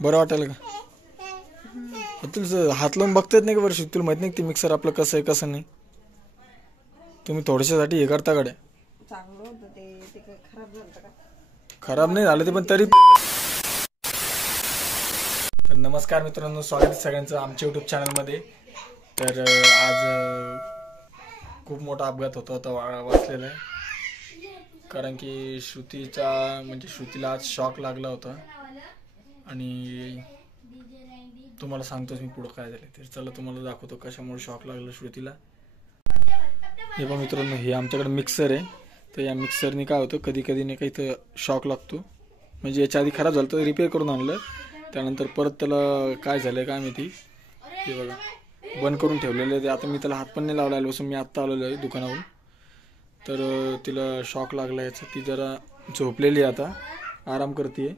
बरं वाटेल का? तुला हात लावून बघता येत नाही का वर्षी? तुला माहित नाही ते मिक्सर आपलं कसं आहे कसं नाही? तुम्ही थोड्याशासाठी हे करता गाड्या. चांगलं होतं ते काय खराब झालं का? खराब नाही झालं ते, पण तरी. तर नमस्कार मित्रांनो, स्वागत आहे सगळ्यांचं आमच्या यूट्यूब चॅनलमध्ये. तर आज खूप मोठा अपघात होता वाचलेला आहे. कारण की श्रुतीला आज शॉक लागला होता. आणि तुम्हाला सांगतोच मी पुढं काय झालं. तर चला तुम्हाला दाखवतो कशामुळे शॉक लागला श्रुतीला. हे बघा मित्रांनो, हे आमच्याकडे मिक्सर आहे. तर या मिक्सरने काय होतं, कधी कधी नाही काही तर शॉक लागतो. म्हणजे याच्या आधी खराब झालं तर रिपेअर करून आणलं, त्यानंतर परत त्याला काय झालं काय माहिती. हे बघा बंद करून ठेवलेलं आहे ते. आता मी त्याला हात पण नाही लावला बसून, मी आत्ता आलेलो आहे दुकानावरून. तर तिला शॉक लागला याचा. ती जरा झोपलेली आता, आराम करते.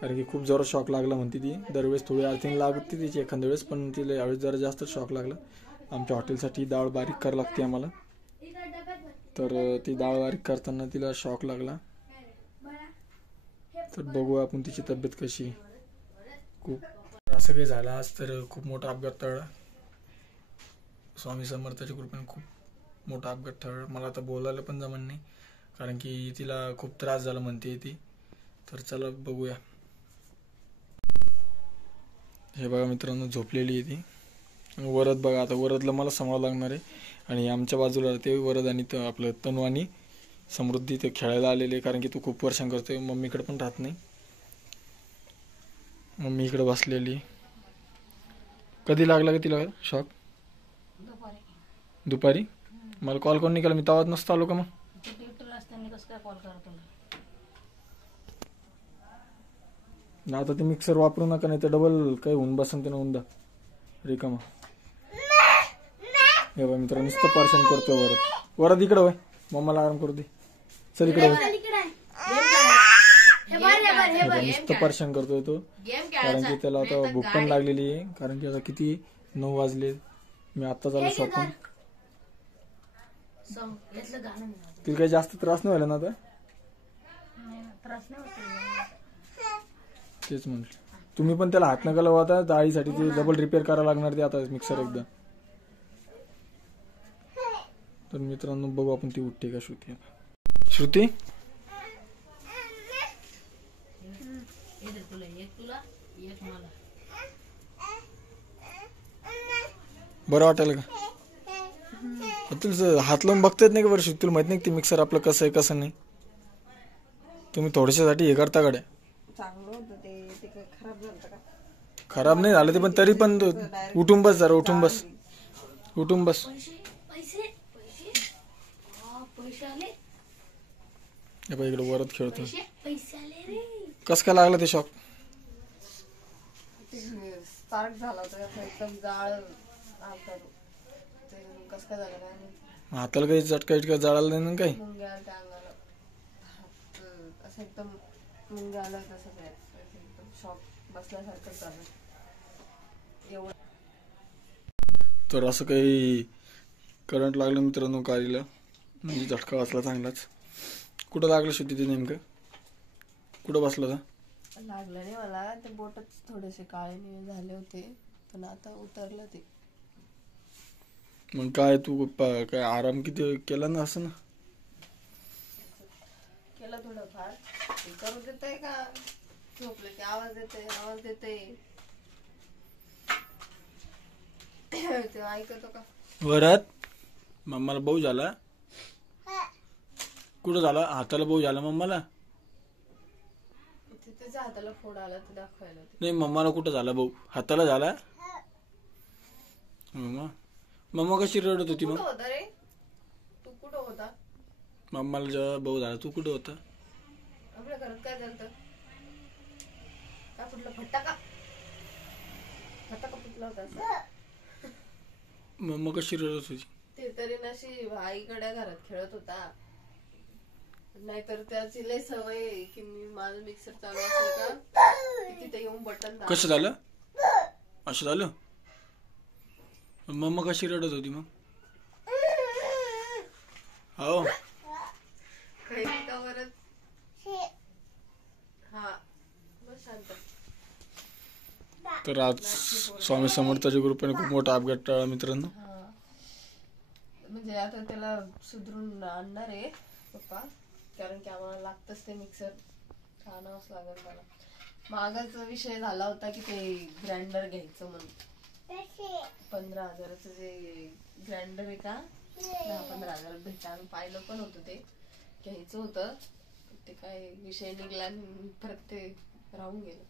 कारण की खूप जोरात शॉक लागला म्हणते ती. दरवेळेस थोडी अर्थिंग लागते तिची एखाद्या वेळेस, पण तिला यावेळेस जरा जास्त शॉक लागला. आमच्या हॉटेलसाठी डाळ बारीक करावी लागते आम्हाला. तर ती डाळ बारीक करताना तिला शॉक लागला. तर बघू आपण तिची तब्येत कशी. खूप असं काही झालं आज. तर खूप मोठा अपघात टळला. स्वामी समर्थाच्या कृपेने खूप मोठा अपघात टळला. मला आता बोलायला पण जमत नाही, कारण की तिला खूप त्रास झाला म्हणते ती. तर चला बघूया. हे बघा मित्रांनो, झोपलेली आहे ती. वरद बघा, आता वरदला मला सांभाळावं लागणार आहे. आणि आमच्या बाजूला ते वरद आणि आपलं तनू आणि समृद्धी ते खेळायला आलेले, कारण की तू खूप वर्षां करतोय. मम्मीकडे पण राहत नाही, मम्मी इकडे बसलेली. कधी लागला का तिला शॉक? दुपारी. मला कॉल कोण नाही केला, मी तवाच नसतो आलो का? मग ना आता ते मिक्सर वापरू नका, नाही तर डबल काही होऊन बसन ते ना उंदा रिकामा. हे बघा मित्रांनो, नुसतं परेशान करतोय वरद इकडं होय. मम्माला आराम करू दे. चल इकडे होय. नुसतं परेशान करतोय तो, कारण की त्याला आता भूक पण लागलेली आहे. कारण की आता किती 9 वाजले, मी आत्ता झालो शॉपिंग. तिला काही जास्त त्रास नाही व्हायला ना आता? तेच म्हटलं, तुम्ही पण त्याला हात नका लावू आता. डाळीसाठी ते डबल रिपेअर करावं लागणार ते आता मिक्सर एकदा. तर मित्रांनो बघू आपण ती उठते का श्रुती. श्रुती बरं वाटेल का? तुला हात लावून बघता येत नाही का वर्षी? तुला माहित नाही ते मिक्सर आपलं कसं आहे कसं नाही? तुम्ही थोड्याशासाठी हे करता गाड्या. चांगलं होतं ते काय खराब झालं का? खराब नाही झालं ते, पण तरी पण. उठून बस जरा, उठून बस, उठून बस. इकडे वरत खेळतो. कस काय लागलं ते शॉक? स्टार्ट झाला होता एकदम जाळ. कस काय झालं काय? हाताला काही चटका इटका जाळाला नाही ना काही? मुंग्या त्या अंगाला असं एकदम मुंग्या आलं तसं काय, एकदम शॉक बसल्यासारखं झालं एवढं. तर असं काही करंट लागलं मित्रांनो कारीला, म्हणजे झटका वाचला चांगलाच. कुठं लागलं शेवटी ते नेमकं? कुठं बसलं होता? लागलं नाही मला, ते बोटच थोडेसे काळे निळे झाले होते, पण आता उतरलं ते. मग काय तू काय आराम किती केला ना? असं ना केलं थोडंफार. करू देतय का? झोपले की आवाज देते ते ऐकतो का? वरात मम्माला भाऊ झाला. कुठं झाला? हाताला भाऊ झाला मम्माला? तिथे हाताला फोड आला ते दाखवायला. नाही, मम्माला कुठं झाला भाऊ? हाताला झाला? मम्मा कशी रडत होती मग? होता रे तू? कुठं होता? मम्माला जेव्हा भाऊ झाला तू कुठं होता? आपल्या घरात काय झालं? का फुटलं? फटाका फुटला होता. मम्मा कशी रडत होती? ते तरी नशीब आईकडे घरात खेळत होता, नाहीतर त्याची लय सवय की मी माझं मिक्सर चालू असलं का तिथे येऊन बटन दाबलं. कसं झालं? असं झालं? मम्मा कशी रडत होती मग? हो काही का वरच. हा बस शांत. तर आज स्वामी समर्थाच्या कृपेने खूप मोठा अपघात टळला मित्रांनो. हा. म्हणजे आता त्याला सुधरून आणणार आहे पप्पा, कारण की आम्हाला लागतच ते मिक्सर, आणावंच लागेल मला. मागाचा विषय झाला होता की ते ग्राइंडर घ्यायचं म्हणून, 15,000चं जे ग्राइंडर आहे का, 10-15,000 भेटलं. आम्ही पाहिलं पण होतं, ते घ्यायचं होतं. ते काय विषय निघला आणि परत ते राहून गेलं.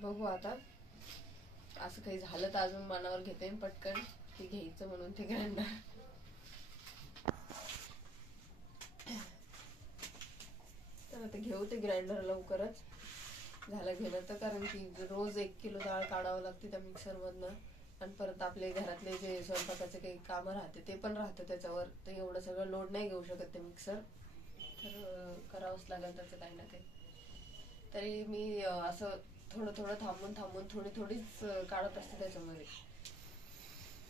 बघू आता, असं काही झालं तर अजून मनावर घेते पटकन ते घ्यायचं म्हणून ते ग्राइंडर. तर आता घेऊ ते ग्राइंडर लवकरच, झालं घेणं तर, कारण की रोज 1 किलो डाळ काढावं लागते त्या मिक्सर मधनं. आणि परत आपले घरातले जे स्वयंपाकाचे काही कामं राहते ते पण राहतं त्याच्यावर, तर एवढं सगळं लोड नाही घेऊ शकत ते मिक्सर. तर करावंच लागेल त्याचं काही ना काही. तरी मी असं थोडं थोडं थांबून थोडीच काढत असते त्याच्यामध्ये.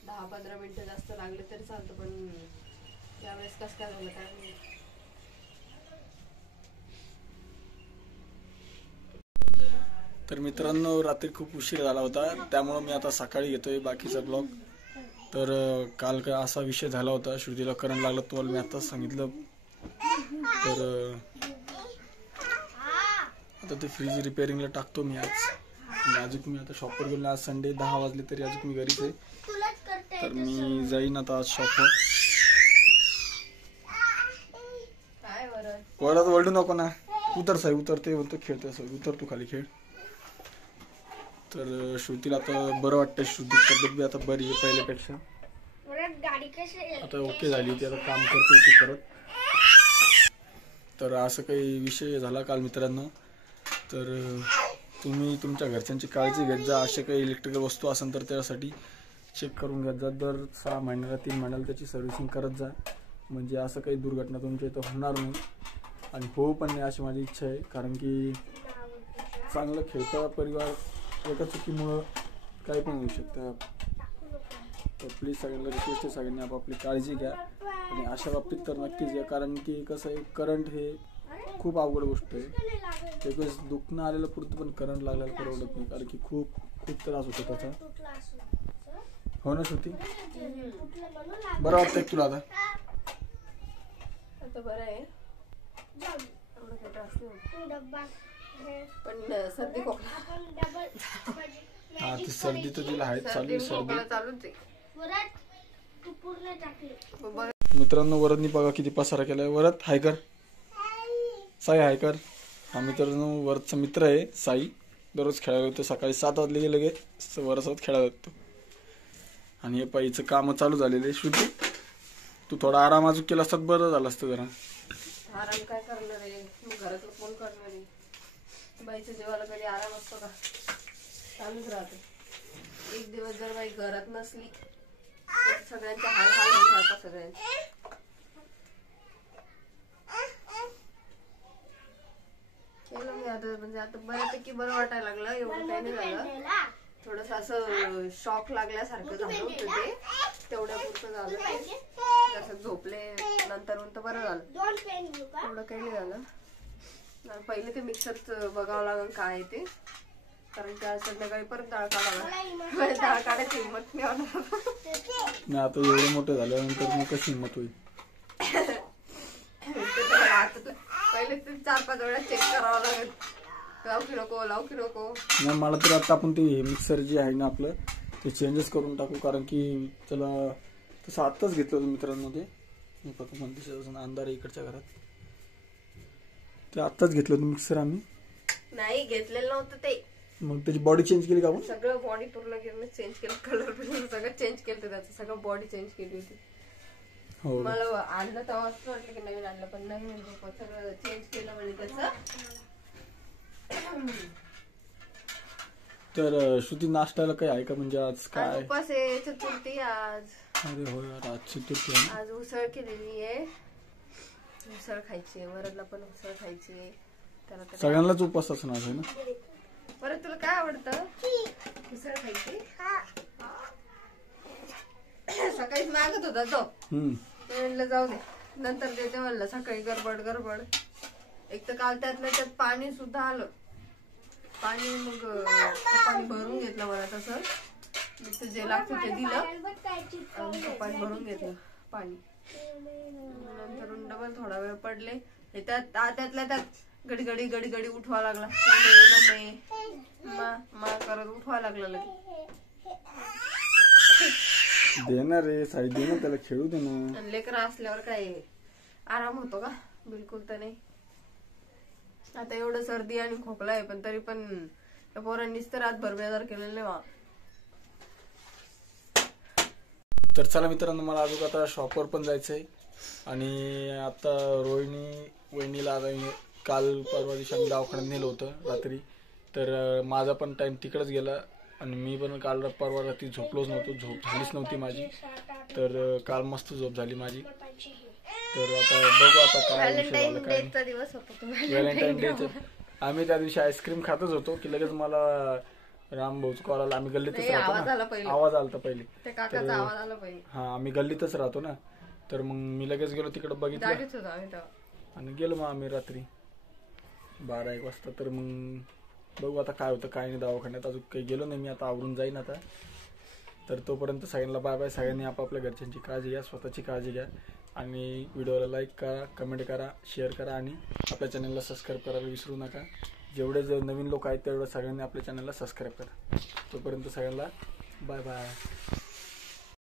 10-15 मिनिटं जास्त लागले तरी चालतं, पण त्यावेळेस कसं काय झालं काय नाही. तर मित्रांनो, रात्री खूप उशीर झाला होता, त्यामुळं मी आता सकाळी घेतोय बाकीचा ब्लॉग. तर काल काय असा विषय झाला होता, श्रुतीला करंट लागला, तुम्हाला मी आताच सांगितलं. तर आता ते फ्रीज रिपेअरिंगला टाकतो मी आज. अजून मी आता शॉपवर गेलो, आज संडे 10 वाजले तरी अजून मी घरीच आहे. तर मी जाईन आता आज शॉपवर. वरात वळू नको ना, उतर साई उतर, ते म्हणतो खेळते साई, उतर तू खाली खेळ. तर श्रुतीला आता बरं वाटतं, श्रुती तब्येत बी आता बरी आहे पहिल्यापेक्षा, आता ओके झाली, ती आता काम करते ती परत. तर असं काही विषय झाला काल मित्रांनो. तर तुम्ही तुमच्या घरच्यांची काळजी घेत जा. असे काही इलेक्ट्रिकल वस्तू असेल तर त्यासाठी चेक करून घेत जा. दर 6 महिन्याला 3 महिन्याला त्याची सर्व्हिसिंग करत जा, म्हणजे असं काही दुर्घटना तुमच्या इथं होणार नाही आणि होऊ पण नाही अशी माझी इच्छा आहे. कारण की चांगलं खेळता परिवार एका चुकीमुळं काही पण होऊ शकतं. तर प्लीज सगळ्यांना रिक्वेस्ट आहे, सगळ्यांनी आपापली काळजी घ्या आणि अशा बाबतीत तर नक्कीच घ्या. कारण की कसं आहे, करंट हे खूप अवघड गोष्ट आहे. एक वेळेस दुखणं आलेलं पुरतं, पण करंट लागल्याला परवडत नाही, कारण की खूप त्रास होतो त्याचा. हो ना श्रुती, बरं वाटतंय तुला आता? आता बरं आहे, पण सर्दी खोकला, हा ती सर्दी तर तिला आहे, चालू सर्दी. मित्रांनो, वरदनी बघा किती पसारा केलाय. वरद हाय कर, साई हाय कर. हा मित्रांनो वरदचा मित्र आहे साई, दररोज खेळायला येतो. सकाळी 7 वाजले की लगेच वरसोबत खेळायला येतो. आणि हे पाईचं काम चालू झालेले. श्रुती, तू थोडा आराम अजून केला असतात बरं झालं असतं जरा. आराम काय करणार आहे, घरातलं कोण करणार आहे? बाईच्या जीवाला कधी आराम असतो का? चालूच राहतो. एक दिवस जर बाई घरात नसली तर सगळ्यांचे हाल होऊन जातात सगळ्यांचे. केलं मी आता, म्हणजे आता बऱ्यापैकी बरं वाटायला लागलं, एवढं काही नाही झालं. थोडस असं शॉक लागल्यासारखं झालं होतं, ते तेवढ्या पुरतं झालं नाही. जसं झोपले नंतर बरं झालं, एवढं काही नाही झालं. पहिले ते मिक्सरच बघावं लागेल काय आहे ते, कारण की आज संध्याकाळी परत डाळ काढावं. डाळ काढायची हिंमत नाही होणार. आता एवढं मोठं झाल्यानंतर मग कशी हिंमत होईल? पहिले ते 4-5 वेळा चेक करावं लागेल, लावू की नको. नाही, मला तर आता आपण ते मिक्सर जे आहे ना आपलं, ते चेंजेस करून टाकू. कारण की त्याला तसं आत्ताच घेतलं होतं मित्रांनो, ते मी फक्त म्हणते अंधार आहे इकडच्या घरात, ते आत्ताच घेतलं होतं मिक्सर आम्ही. नाही घेतलेलं नव्हतं ते, मग त्याची बॉडी चेंज केली का आपण? सगळं बॉडी पूर्ण चेंज केलं, कलर पण सगळं चेंज केलं, त्याचं सगळं बॉडी चेंज केली होती. मला आणलं तेव्हा असं वाटलं की नवीन आणलं, पण नाही, म्हणजे सगळं चेंज केलं म्हणजे त्याचं. तर श्रुती, नाश्त्याला काही आहे का? म्हणजे आज काय उपास आहे, चतुर्थी आज. अरे हो यार, आज चतुर्थी आहे. आज उसळ केलेली आहे, उसळ खायची, वरदला पण उसळ खायची. त्याला सगळ्यांनाच उपास असणार आहे ना. बरं, तुला काय आवडतं? उसळ खायची. सकाळीच मागत होता तो, म्हणलं जाऊ दे नंतर देते म्हणलं. सकाळी गडबड. एक तर काल त्यातल्या त्यात पाणी सुद्धा आलं, पाणी मग पप्पानी भरून घेतलं मला तसं. नुसतं जे लागतं ते दिलं आणि पप्पानी भरून घेतलं पाणी. नंतर डबल थोडा वेळ पडले. त्यातल्या त्यात गडी गडी उठवा लागला. मा करत उठवा लागला लगे. देणार रे साई, दे ना त्याला, खेळू दे ना. लेकरं असल्यावर काय आराम होतो का? बिलकुल तर नाही. आता एवढं सर्दी आणि खोकला आहे, पण तरी पण त्या पोरांनीच तर रातभर बेजार केलेले वा. तर चला मित्रांनो, मला अजून आता शॉपवर पण जायचंय. आणि आता वहिनीला आता काल परवा दिवशी आम्ही दवाखान्यात नेलं होतं रात्री. तर माझा पण टाइम तिकडेच गेला आणि मी पण काल परवा रात्री झोपलोच नव्हतो, झोप झालीच नव्हती माझी. तर काल मस्त झोप झाली माझी. तर आता बघू आता काय व्हॅलेंटाईन डेचा दिवस होता तो. व्हॅलेंटाईन डेचं आम्ही त्या दिवशी आईस्क्रीम खातच होतो की लगेच मला राम भाऊच कॉल आला. आम्ही गल्लीतच राहतो ना, आवाज आलता पहिले. त्या काकाचा आवाज आला पहिले. हा, आम्ही गल्लीतच राहतो ना. तर मग मी लगेच गेलो तिकडे, बघितलं आणि गेलो मग आम्ही रात्री 12-1 वाजता. तर मग बघू आता काय होतं काय नाही. दवाखान्यात अजून काही गेलो नाही मी, आता आवरून जाईन आता. तर तोपर्यंत सगळ्यांना बाय बाय. सगळ्यांनी आपापल्या घरच्यांची काळजी घ्या, स्वतःची काळजी घ्या. आणि व्हिडिओला लाईक करा, कमेंट करा, शेअर करा आणि आपल्या चॅनलला सबस्क्राईब करायला विसरू नका. जेवढे नवीन लोक आहेत तेवढं सगळ्यांनी आपल्या चॅनलला सबस्क्राईब करा. तोपर्यंत सगळ्यांना बाय बाय.